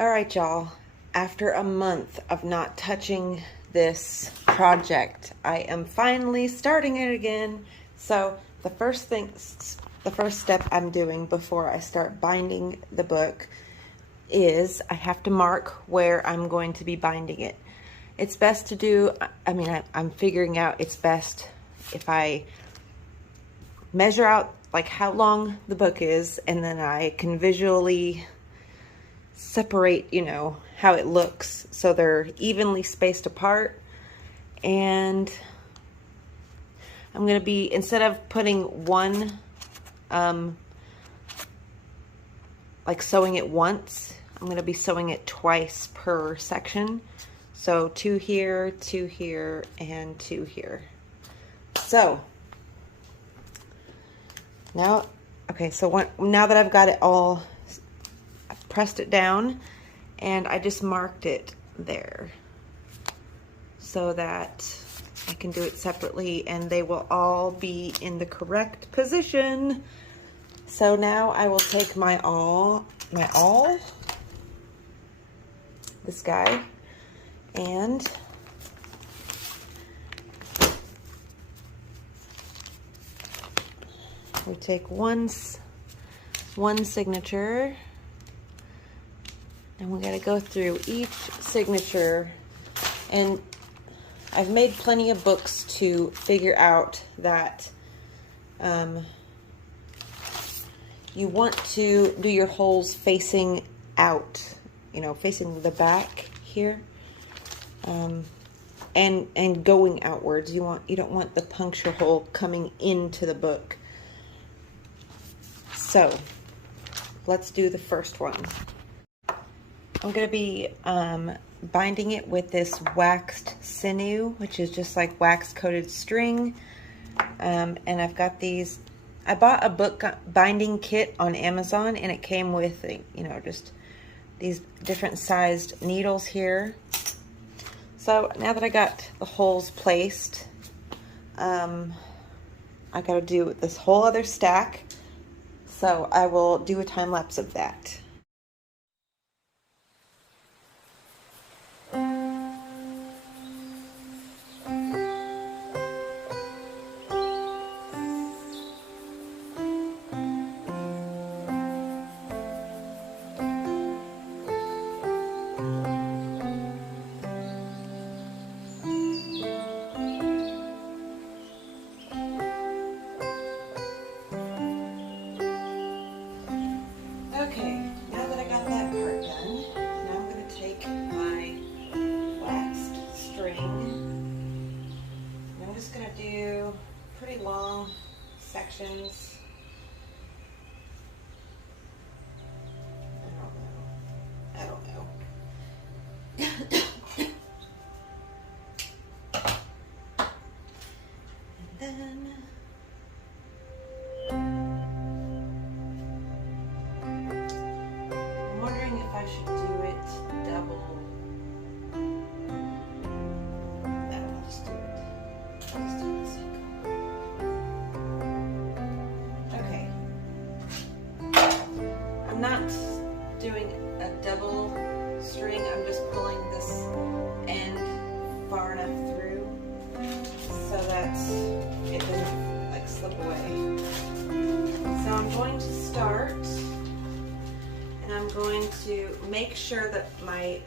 All right, y'all. After a month of not touching this project, I am finally starting it again. So the first step I'm doing before I start binding the book is I have to mark where I'm going to be binding it. It's best to do, I'm figuring out it's best if I measure out like how long the book is, and then I can visually separate, how it looks so they're evenly spaced apart. And I'm going to be, instead of putting one, like sewing it once, I'm going to be sewing it twice per section. So 2 here, 2 here, and 2 here. So now, now that I've got it all, I've pressed it down and I just marked it there so that I can do it separately and they will all be in the correct position. So now I will take my awl, this guy, and we take one signature, and we got to go through each signature. And I've made plenty of books to figure out that you want to do your holes facing out, facing the back here, and going outwards. You don't want the puncture hole coming into the book. So let's do the first one. I'm going to be binding it with this waxed sinew, which is just like wax coated string. And I've got these. I bought a book binding kit on Amazon, and it came with, just these different sized needles here. So now that I got the holes placed, I got to do this whole other stack. So I will do a time lapse of that. Sections. I don't know. And then I'm wondering if I should do it double. No, I'll just do it. I'll just do it single. I'm not doing a double string, I'm just pulling this end far enough through so that it doesn't like slip away. So I'm going to start, and I'm going to make sure that my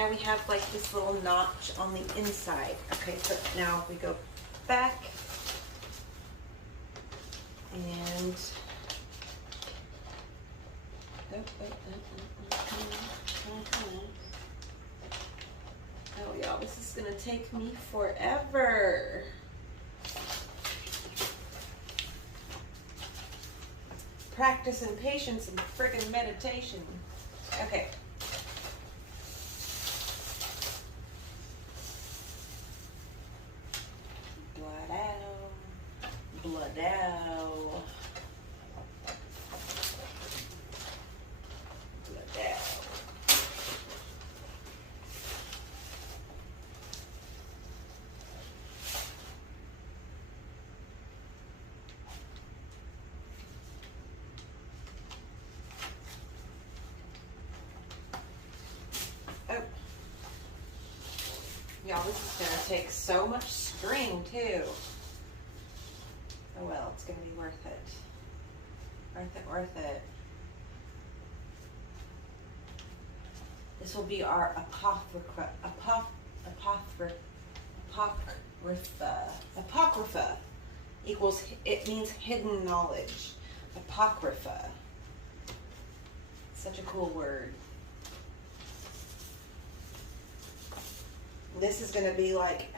now we have like this little notch on the inside. Okay, so now we go back and oh y'all, this is gonna take me forever. Practice and patience and friggin' meditation. Okay. Blood out. Blood out. Blood out. Oh. Y'all, this is gonna take so much string too. Oh well, it's gonna be worth it. Worth it, worth it. This will be our apocrypha equals, it means hidden knowledge. Apocrypha. Such a cool word. This is going to be like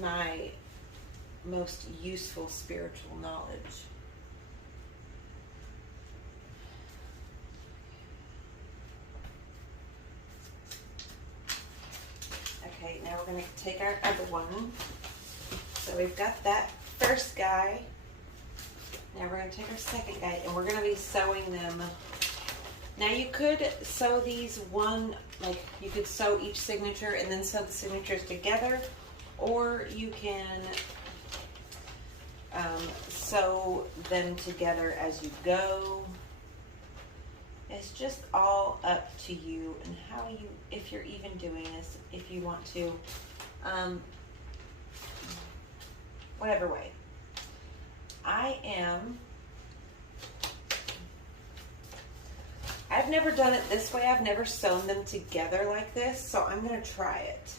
my most useful spiritual knowledge. Okay, now we're going to take our other one. So we've got that first guy. Now we're going to take our second guy and we're going to be sewing them. Now you could sew these one, like you could sew each signature and then sew the signatures together, or you can sew them together as you go. It's just all up to you and how you, if you're even doing this, if you want to, whatever way. I've never done it this way. I've never sewn them together like this, so I'm going to try it.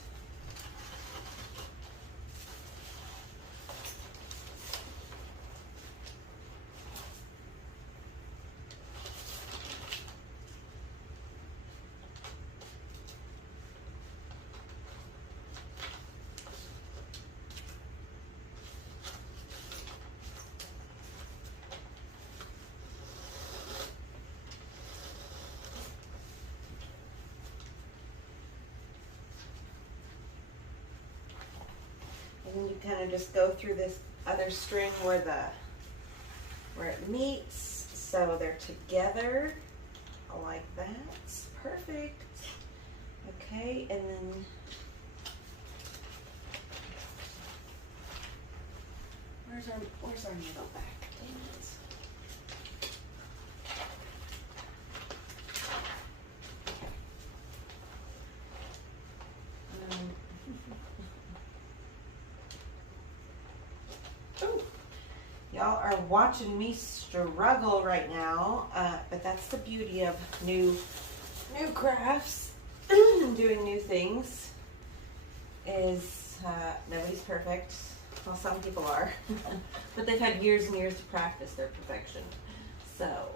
And you kind of just go through this other string where it meets, so they're together like that. Perfect. Okay, and then where's our needle back? Dang it. Y'all are watching me struggle right now, but that's the beauty of new crafts, doing new things, is nobody's perfect. Well, some people are, but they've had years and years to practice their perfection. So,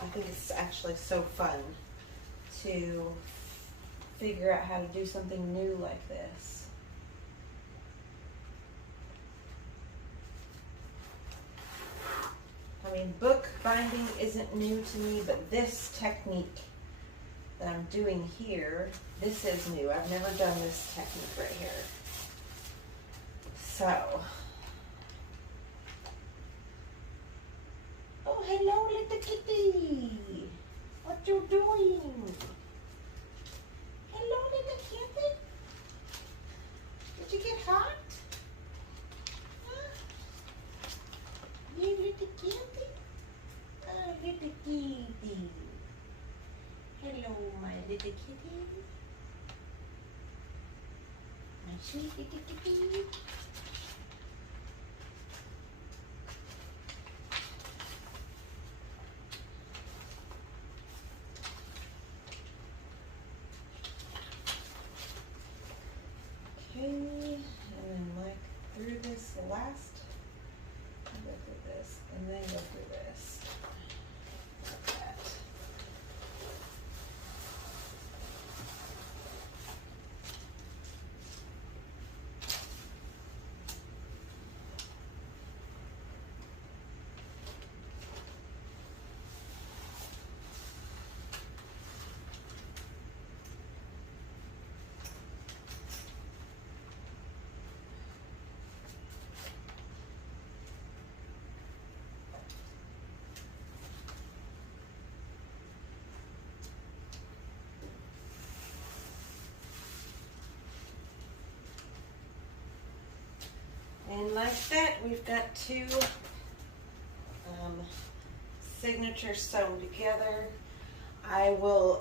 I think it's actually so fun to figure out how to do something new like this. I mean, book binding isn't new to me, but this technique that I'm doing here, this is new. I've never done this technique right here. So, oh, hello, little kitty. What you doing? Hello, little kitty. Did you get hot? Huh? You little kitty? Oh, little kitty. Hello, my little kitty. My Okay, and then like through this last, go through this, and then go through this. Like that. And like that, we've got two signatures sewn together. I will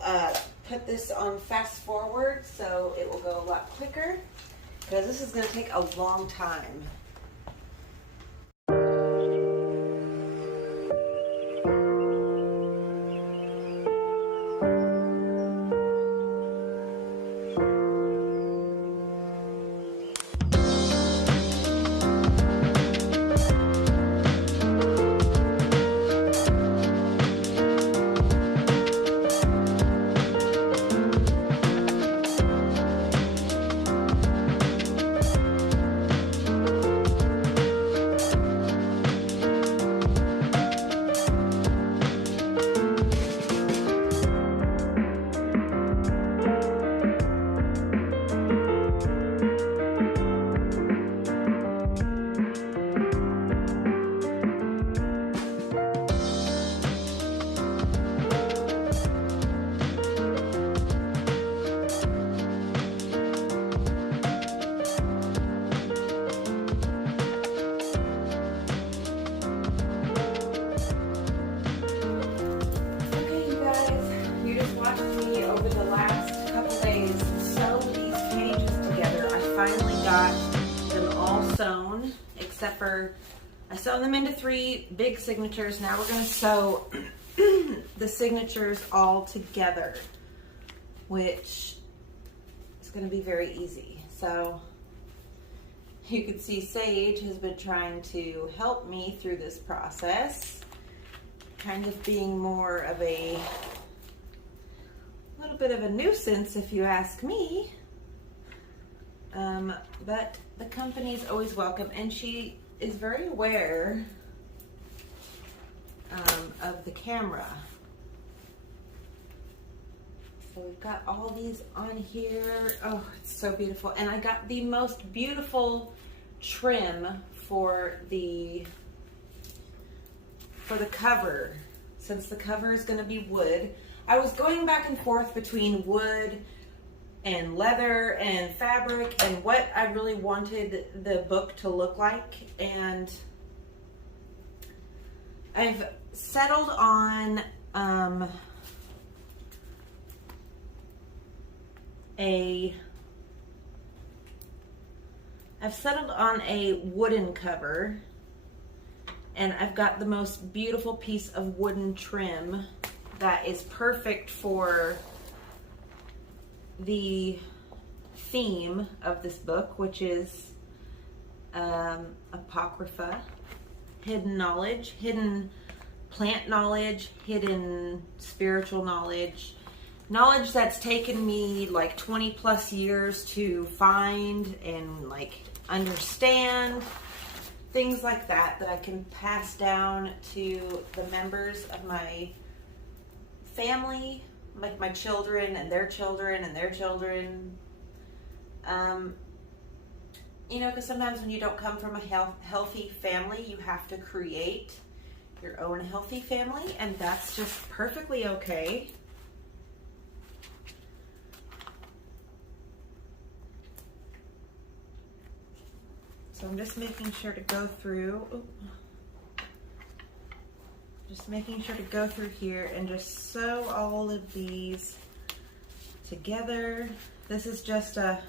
put this on fast forward so it will go a lot quicker, because this is going to take a long time. Except for I sewed them into 3 big signatures. Now we're going to sew the signatures all together, which is going to be very easy. So you can see Sage has been trying to help me through this process, kind of being more of a little bit of a nuisance if you ask me. But the company is always welcome, and she is very aware of the camera. So we've got all these on here. Oh, it's so beautiful. And I got the most beautiful trim for the cover, since the cover is going to be wood. I was going back and forth between wood and leather and fabric and what I really wanted the book to look like, and I've settled on a wooden cover, and I've got the most beautiful piece of wooden trim that is perfect for the theme of this book, which is Apocrypha, hidden knowledge, hidden plant knowledge, hidden spiritual knowledge, knowledge that's taken me like 20 plus years to find and like understand, things like that I can pass down to the members of my family, like my children and their children and their children. You know, because sometimes when you don't come from a healthy family, you have to create your own healthy family, and that's just perfectly okay. So I'm just making sure to go through, here and just sew all of these together. This is just a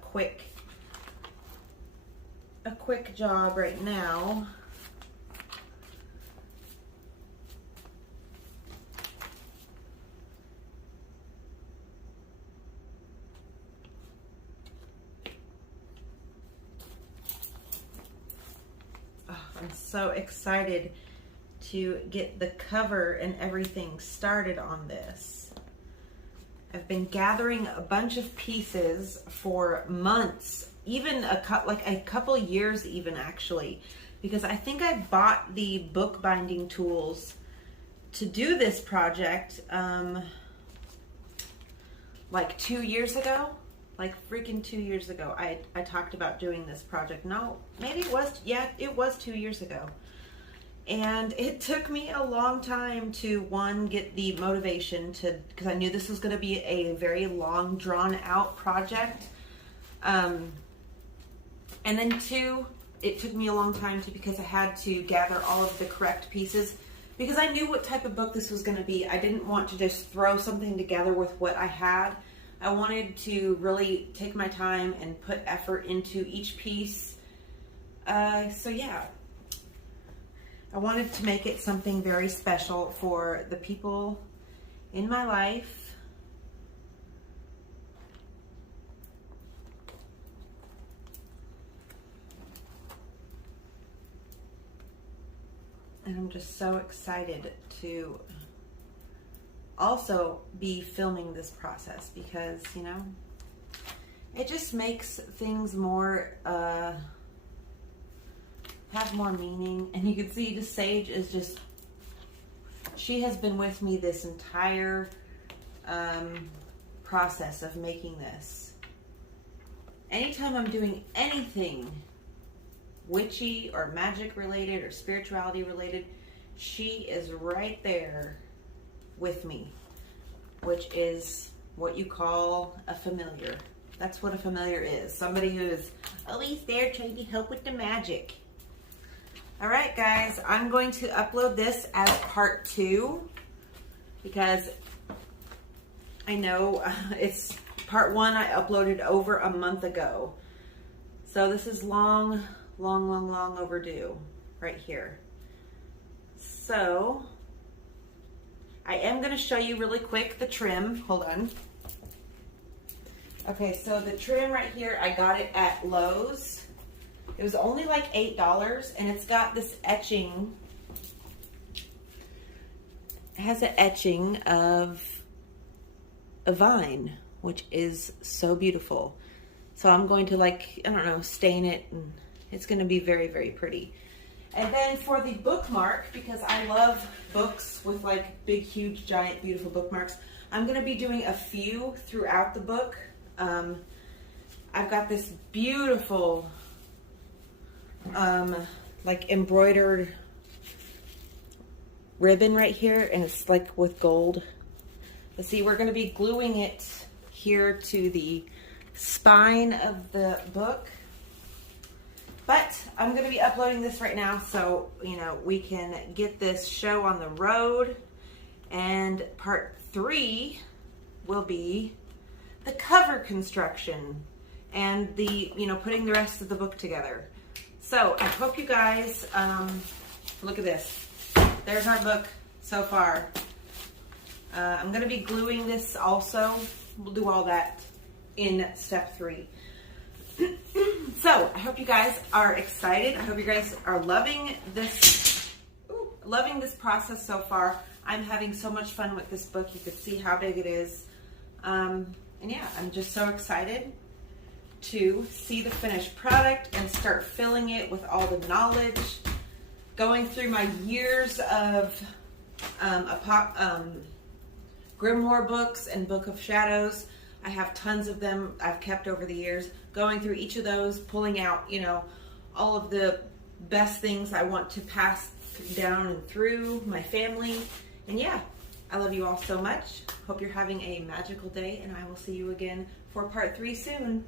quick a quick job right now. Oh, I'm so excited to get the cover and everything started on this. I've been gathering a bunch of pieces for months, even a couple years even, actually, because I think I bought the bookbinding tools to do this project like 2 years ago. Like freaking 2 years ago, I talked about doing this project. No, maybe it was, yeah, it was 2 years ago. And it took me a long time to, one, get the motivation to, because I knew this was going to be a very long, drawn-out project. And then two, it took me a long time to, because I had to gather all of the correct pieces, because I knew what type of book this was going to be. I didn't want to just throw something together with what I had. I wanted to really take my time and put effort into each piece. So yeah. I wanted to make it something very special for the people in my life. And I'm just so excited to also be filming this process because, you know, it just makes things more, have more meaning. And you can see the Sage is just, she has been with me this entire process of making this. Anytime I'm doing anything witchy or magic related or spirituality related, she is right there with me, which is what you call a familiar. That's what a familiar is. Somebody who is always there trying to help with the magic. All right, guys, I'm going to upload this as part 2 because I know it's part 1 I uploaded over a month ago. So this is long overdue right here. So I am going to show you really quick the trim. Hold on. Okay, so the trim right here, I got it at Lowe's. It was only like $8, and it's got this etching. It has an etching of a vine, which is so beautiful. So I'm going to, like, I don't know, stain it, and it's going to be very, very pretty. And then for the bookmark, because I love books with like big, huge, giant, beautiful bookmarks, I'm going to be doing a few throughout the book. I've got this beautiful like embroidered ribbon right here, and it's like with gold. Let's see, we're going to be gluing it here to the spine of the book. But I'm going to be uploading this right now so, you know, we can get this show on the road. And part 3 will be the cover construction and the, you know, putting the rest of the book together. So I hope you guys, look at this. There's our book so far. I'm going to be gluing this also. We'll do all that in step 3. So I hope you guys are excited. I hope you guys are loving this process so far. I'm having so much fun with this book. You can see how big it is. And yeah, I'm just so excited to see the finished product and start filling it with all the knowledge, going through my years of Grimoire books and Book of Shadows. I have tons of them I've kept over the years, going through each of those, pulling out, you know, all of the best things I want to pass down and through my family. And yeah, I love you all so much. Hope you're having a magical day, and I will see you again for part 3 soon.